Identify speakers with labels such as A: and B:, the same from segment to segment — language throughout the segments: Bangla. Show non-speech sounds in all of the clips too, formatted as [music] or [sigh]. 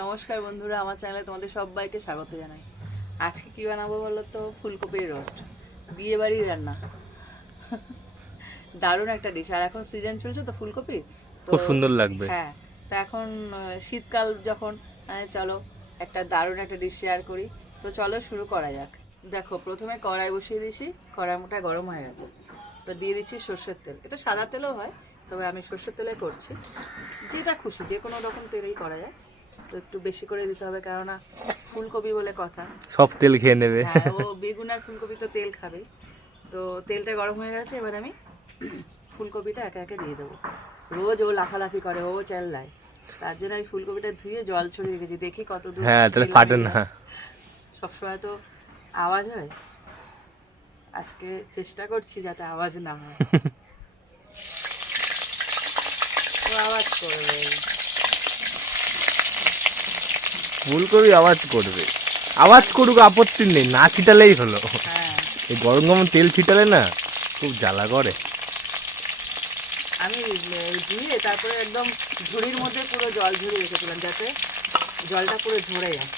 A: নমস্কার বন্ধুরা আমার চ্যানেলে তোমাদের সবাইকে স্বাগত জানাই। আজকে কি বানাবো বলো তো? ফুলকপির রোস্ট বিয়ে বাড়ির রান্না। দারুণ একটা ডিশ আর এখন সিজন চলছে তো ফুলকপি? তো
B: খুব সুন্দর লাগবে।
A: হ্যাঁ তা এখন শীতকাল যখন চলো একটা দারুণ একটা ডিশ শেয়ার করি। তো চলো শুরু করা যাক। দেখো প্রথমে কড়াই বসিয়ে দিয়েছি। কড়াই মোটা গরম হয়ে গেছে। তো দিয়ে দিচ্ছি সর্ষের তেল। এটা সাদা তেলও হয় তবে আমি সর্ষের তেলে করছি। যেটা খুশি যে কোনো রকম তেলেই করা যায়। একটু বেশি করে দিতে হবে কেননা ফুলকপি বলে কথা।
B: সব তেল খেয়ে নেবে।
A: হ্যাঁ ও বেগুন আর ফুলকপি তো তেল খাবে। তো তেলটা গরম হয়ে গেছে এবার আমি ফুলকপিটা একে একে দিয়ে দেবো। রোজ ও লাফালাফি করে ও চেল্লায়। তার জন্য আমি ফুলকপিটা ধুয়ে জল ছড়িয়ে রেখেছি। দেখি কত দূর
B: হ্যাঁ তাহলে ফাটে না।
A: সবসময় তো আওয়াজ হয়। আজকে চেষ্টা করছি যাতে আওয়াজ না হয়। [laughs] ও আওয়াজ করবে।
B: ফুলকপি আওয়াজ করবে। আওয়াজ করুক আপত্তি নেই না ছিটালেই হলো।
A: হ্যাঁ।
B: এই গরম গরম তেল ছিটালে না খুব জ্বালা করে।
A: আমি ধুয়ে তারপরে একদম ঝুড়ির মধ্যে পুরো জল ঝরিয়ে রেখেছিলাম যাতে জলটা পুরো ঝরে যায়।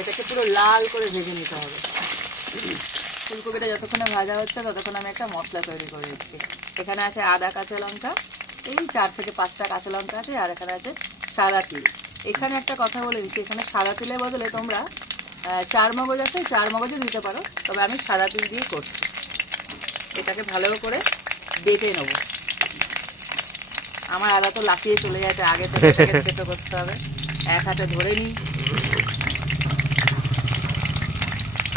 A: এটাকে পুরো লাল করে ভেজে নিতে হবে। ফুলকপিটা যতক্ষণে ভাজা হচ্ছে ততক্ষণ আমি একটা মশলা তৈরি করে দিচ্ছি। এখানে আছে আদা কাঁচা লঙ্কা এই চার থেকে পাঁচটা কাঁচা লঙ্কা আছে আর এখানে আছে সাদা তিল এখানে একটা কথা বলে দিচ্ছি এখানে সাদা তিলের বদলে তোমরা চার মগজ আছে চার মগজও দিতে পারো তবে আমি সাদা তিল দিয়ে করছি। এটাকে ভালো করে বেটে নেব। আমার আদা তো লাফিয়ে চলে যাচ্ছে আগে থেকে [laughs] করতে হবে। এক হাতে ধরে নিই।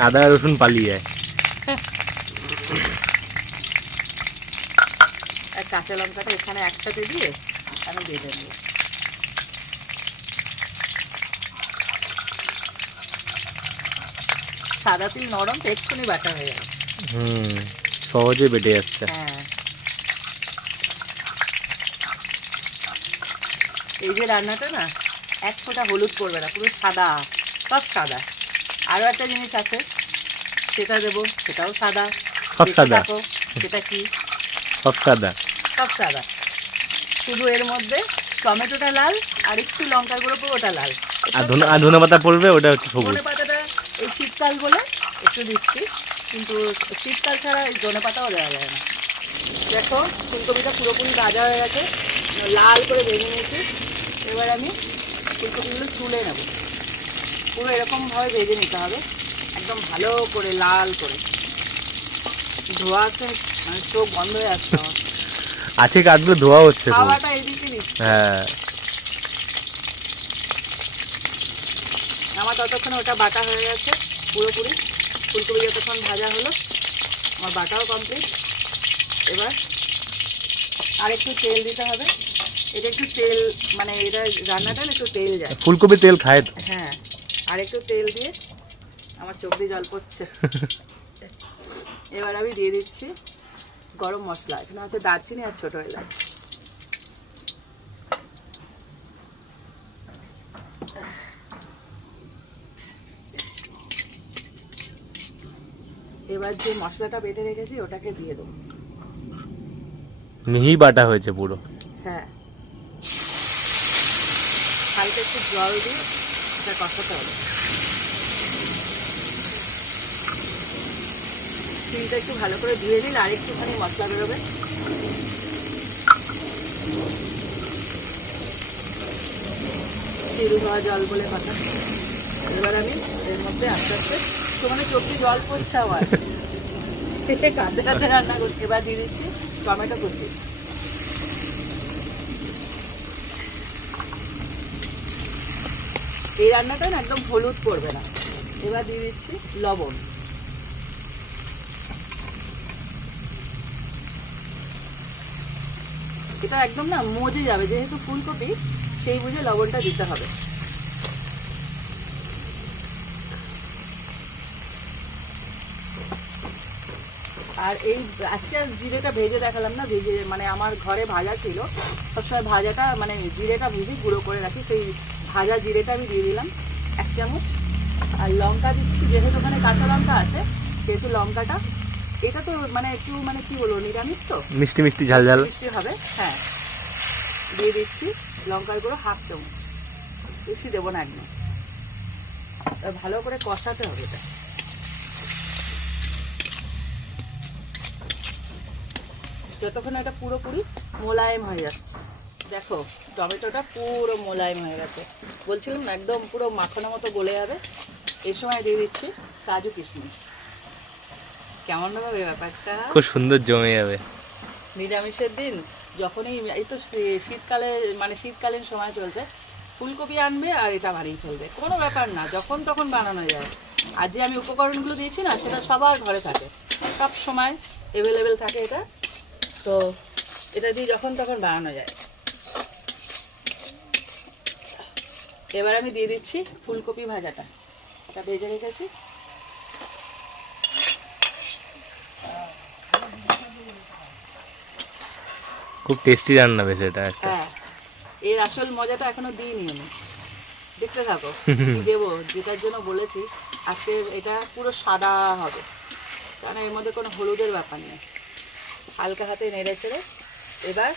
B: আদা রসুন পালিয়ে যায়।
A: কাঁচা লঙ্কাটা এখানে একসাথে দিয়ে আমি বেটে নেব। সাদা তিল নরম তো এক্ষুনি বাটা হয়ে যাবে।
B: হুম সহজে বেটে যাচ্ছে।
A: হ্যাঁ। এই যে রান্নাটা না এক ফোঁটা হলুদ পড়বে না পুরো সাদা সব সাদা। আরও একটা জিনিস আছে সেটা দেবো সেটাও সাদা।
B: সব সাদা?
A: সেটা কি?
B: সব সাদা?
A: সব সাদা। শুধু এর মধ্যে টমেটোটা লাল আর একটু লঙ্কার গুঁড়ো পুরোটা লাল।
B: আর ধনে পাতা পড়বে ওটা হচ্ছে সবুজ।
A: এই শীতকাল বলে একটু দিচ্ছি কিন্তু শীতকাল ছাড়া এই ধনে পাতাও দেওয়া যায় না। দেখো ফুলকপিটা পুরোপুরি ভাজা হয়ে গেছে লাল করে ভেজে নিয়েছি। এবার আমি ফুলকপিগুলো তুলে নেব। পুরো এরকমভাবে ভেজে নিতে হবে একদম ভালো করে লাল করে। ধোয়া ধোয়াতে মানে চোখ বন্ধ হয়ে আসছে আমার।
B: আছে কাজগুলো ধোয়া হচ্ছে হ্যাঁ।
A: আমার ততক্ষণ ওটা বাটা হয়ে গেছে পুরোপুরি। ফুলকপি যতক্ষণ ভাজা হলো আমার বাটাও কমপ্লিট এবার আর একটু তেল দিতে হবে। এটা একটু তেল মানে এটা রান্নাটা একটু তেল যায়।
B: ফুলকপি তেল খায়
A: হ্যাঁ আর একটু তেল দিয়ে আমার চোখ দিয়ে জল পড়ছে। [laughs] এবার আমি দিয়ে দিচ্ছি গরম মশলা এখানে আছে দারচিনি আর ছোটো এলাচ। এবার যে মশলাটা বেটে রেখেছি ওটাকে দিয়ে দেবো।
B: মিহি বাটা হয়েছে পুরো।
A: হ্যাঁ। হালকা একটু জল দিয়ে এটা কষাতে হবে। তিলটা একটু ভালো করে ধুয়ে নিলে আর একটুখানি মশলা বেরোবে। তিল ধোয়া জল বলে কথা। এবার আমি এর মধ্যে আস্তে আস্তে তোমার চোখে জল পড়ছে আমার। [laughs] কাঁদতে কাঁদতে রান্না করছি। এবার দিয়ে দিচ্ছি টমেটো কুচি। এই রান্নাটা না একদম হলুদ পড়বে না। এবার দিয়ে দিচ্ছি লবণ। এটা একদম না মজে যাবে। যেহেতু ফুলকপি, সেই বুঝে লবণটা দিতে হবে। আর এই আজকে জিরেটা ভেজে দেখালাম না ভেজে মানে আমার ঘরে ভাজা ছিল। সবসময় ভাজাটা মানে জিরেটা ভেজে গুঁড়ো করে রাখি সেই ভাজা জিরেটা আমি দিয়ে দিলাম এক চামচ। আর লঙ্কা দিচ্ছি যেহেতু ওখানে কাঁচা লঙ্কা আছে সেহেতু লঙ্কাটা। এটা তো মানে একটু মানে কি বলব নিরামিষ তো?
B: মিষ্টি মিষ্টি ঝাল ঝাল।
A: মিষ্টি হবে হ্যাঁ। দিয়ে দিচ্ছি লঙ্কার গুঁড়ো হাফ চামচ। বেশি দেবো না একদম। ভালো করে কষাতে হবে এটা। যতক্ষণ এটা পুরোপুরি মোলায়েম হয়ে যাচ্ছে। দেখো টমেটোটা পুরো মোলায়েম হয়ে গেছে। বলছিলাম একদম পুরো মাখানোর মতো গলে যাবে। এই সময় দিয়ে দিচ্ছি কাজু কিশমিশ। কেমন হবে ব্যাপারটা?
B: খুব সুন্দর জমে যাবে।
A: নিরামিষের দিন যখনই এই তো শীতকালে মানে শীতকালীন সময় চলছে ফুলকপি আনবে আর এটা বাড়িয়ে ফেলবে। কোনো ব্যাপার না যখন তখন বানানো যায়। আর যে আমি উপকরণগুলো দিয়েছি না সেটা সবার ঘরে থাকে। সব সময় অ্যাভেলেবেল থাকে এটা। তো এটা দিয়ে যখন তখন বানানো যায়। এবার আমি দিয়ে দিচ্ছি ফুলকপি ভাজাটা। এটা ভেজে রেখেছি।
B: খুব টেস্টি রান্না বেশ এটা একটা।
A: হ্যাঁ এর আসল মজাটা এখনও দিইনি আমি। দেখতে থাকো দেবো যেটার জন্য বলেছি আজকে এটা পুরো সাদা হবে। কারণ এর মধ্যে কোনো হলুদের ব্যাপার নেই। হালকা হাতে নেড়ে ছেড়ে এবার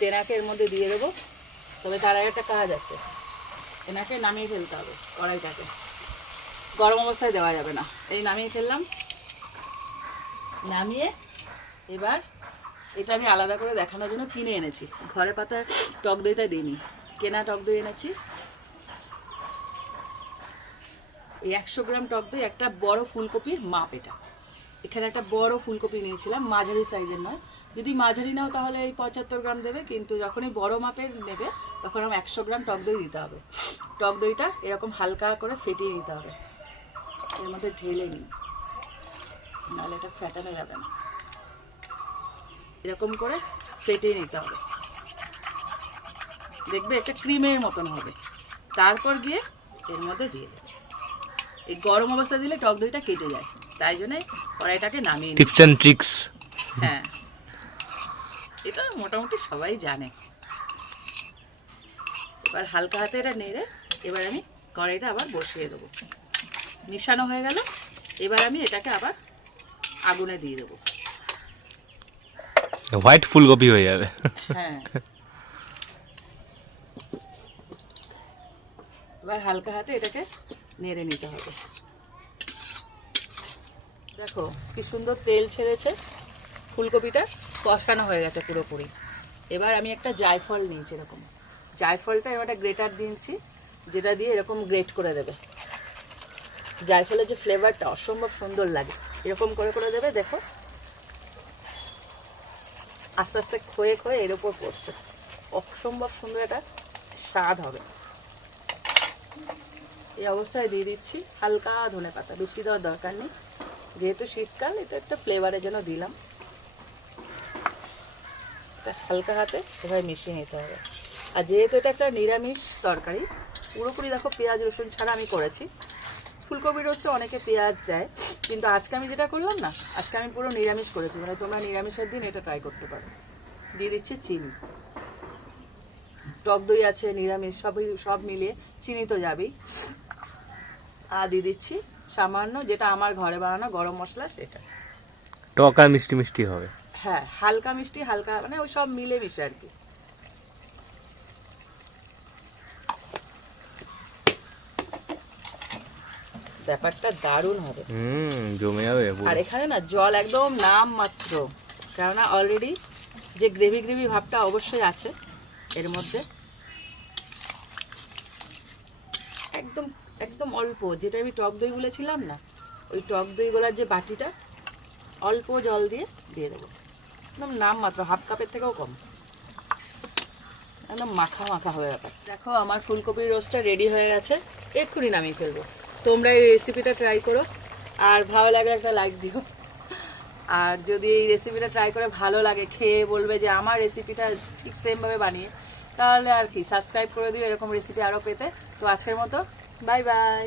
A: তেনাকে এর মধ্যে দিয়ে দেবো। তবে তার আগে একটা কাজ আছে। তেনাকে নামিয়ে ফেলতে হবে কড়াইটাকে। গরম অবস্থায় দেওয়া যাবে না। এই নামিয়ে ফেললাম। নামিয়ে এবার এটা আমি আলাদা করে দেখানোর জন্য কিনে এনেছি। ঘরে পাতা টক দইটা দিইনি। কেনা টক দই এনেছি। এই একশো গ্রাম টক দই, একটা বড় ফুলকপির মাপ এটা। এখানে একটা বড় ফুলকপি নিয়েছিলাম, মাঝারি সাইজের নয়। যদি মাঝারি নাও তাহলে এই পঁচাত্তর গ্রাম দেবে, কিন্তু যখনই বড় মাপের নেবে, তখন আমার একশো গ্রাম টক দই দিতে হবে। টক দইটা এরকম হালকা করে ফেটিয়ে নিতে হবে। এর মধ্যে ঢেলে নিই নাহলে এটা ফেটানো যাবে না। এরকম করে ফেটিয়ে নিতে হবে। দেখবে একটা ক্রিমের মতন হবে। তারপর গিয়ে এর মধ্যে দিয়ে দেবে। এই গরম অবস্থা দিলে টক দইটা কেটে যায়। তাই জন্য কড়াইটাকে নামিয়ে
B: টিপস অ্যান্ড ট্রিক্স।
A: হ্যাঁ। এটা মোটামুটি সবাই জানে। এবার হালকা হাতে এটা নেড়ে এবার আমি কড়াইটা আবার বসিয়ে দেবো। মিশানো হয়ে গেল। এবার আমি এটাকে আবার আগুনে দিয়ে দেবো।
B: হোয়াইট ফুলকপি হয়ে যাবে।
A: হ্যাঁ। এবার হালকা হাতে এটাকে নেড়ে নিতে হবে। দেখো, কি সুন্দর তেল ছেড়েছে। ফুলকপিটা কষানো হয়ে গেছে পুরোপুরি। এবার আমি একটা জায়ফল নিয়েছি এরকম। জায়ফলটা এবার একটা গ্রেটার দিয়েছি, যেটা দিয়ে এরকম গ্রেট করে দেবে। জায়ফলের যে ফ্লেভারটা অসম্ভব সুন্দর লাগে। এরকম করে করে দেবে, দেখো। আস্তে আস্তে ক্ষয়ে ক্ষয়ে এর উপর পড়ছে। অসম্ভব সুন্দর একটা স্বাদ হবে। এই অবস্থায় দিয়ে দিচ্ছি হালকা ধনে পাতা বেশি দেওয়ার দরকার নেই। যেহেতু শীতকাল, এটা একটা ফ্লেভারের জন্য দিলাম। এটা হালকা হাতে এভাবে মিশিয়ে নিতে হবে। আর যেহেতু এটা একটা নিরামিষ তরকারি, পুরোপুরি দেখো পেঁয়াজ, রসুন ছাড়া আমি করেছি। ফুলকপি রোস্টে অনেকে পেঁয়াজ দেয়, কিন্তু আজকে আমি যেটা করলাম না, আজকে আমি পুরো নিরামিষ করেছি। মানে তোমরা নিরামিষের দিন এটা ট্রাই করতে পারো। দিয়ে দিচ্ছি চিনি। টক দই আছে, নিরামিষ, সবই, সব মিলিয়ে চিনি তো যাবেই। আর দিয়ে দিচ্ছি সামান্য যেটা আমার ঘরে বানানো গরম মশলা সেটা।
B: টক আর মিষ্টি মিষ্টি হবে।
A: হ্যাঁ হালকা মিষ্টি হালকা মানে ওই সব মিলে মিশে আর কি। ব্যাপারটা দারুণ হবে।
B: হুম জমে যাবে।
A: আর এখানে না জল একদম নাম মাত্র কেননা অলরেডি যে গ্রেভি গ্রেভি ভাবটা অবশ্যই আছে এর মধ্যে। একদম একদম অল্প, যেটা আমি টক দই গুলেছিলাম না, ওই টক দই গোলার যে বাটিটা, অল্প জল দিয়ে দিয়ে দেবো। একদম নাম মাত্র, হাফ কাপের থেকেও কম। একদম মাখা মাখা হয়ে ব্যাপার। দেখো, আমার ফুলকপির রোস্টটা রেডি হয়ে গেছে, এক্ষুনি নামিয়ে ফেলব। তোমরা এই রেসিপিটা ট্রাই করো, আর ভালো লাগলে একটা লাইক দিও। আর যদি এই রেসিপিটা ট্রাই করে ভালো লাগে, খেয়ে বলবে যে আমার রেসিপিটা ঠিক সেমভাবে বানিয়ে, তাহলে আর কি সাবস্ক্রাইব করে দিও, এরকম রেসিপি আরও পেতে। তো আজকের মতো বাই বাই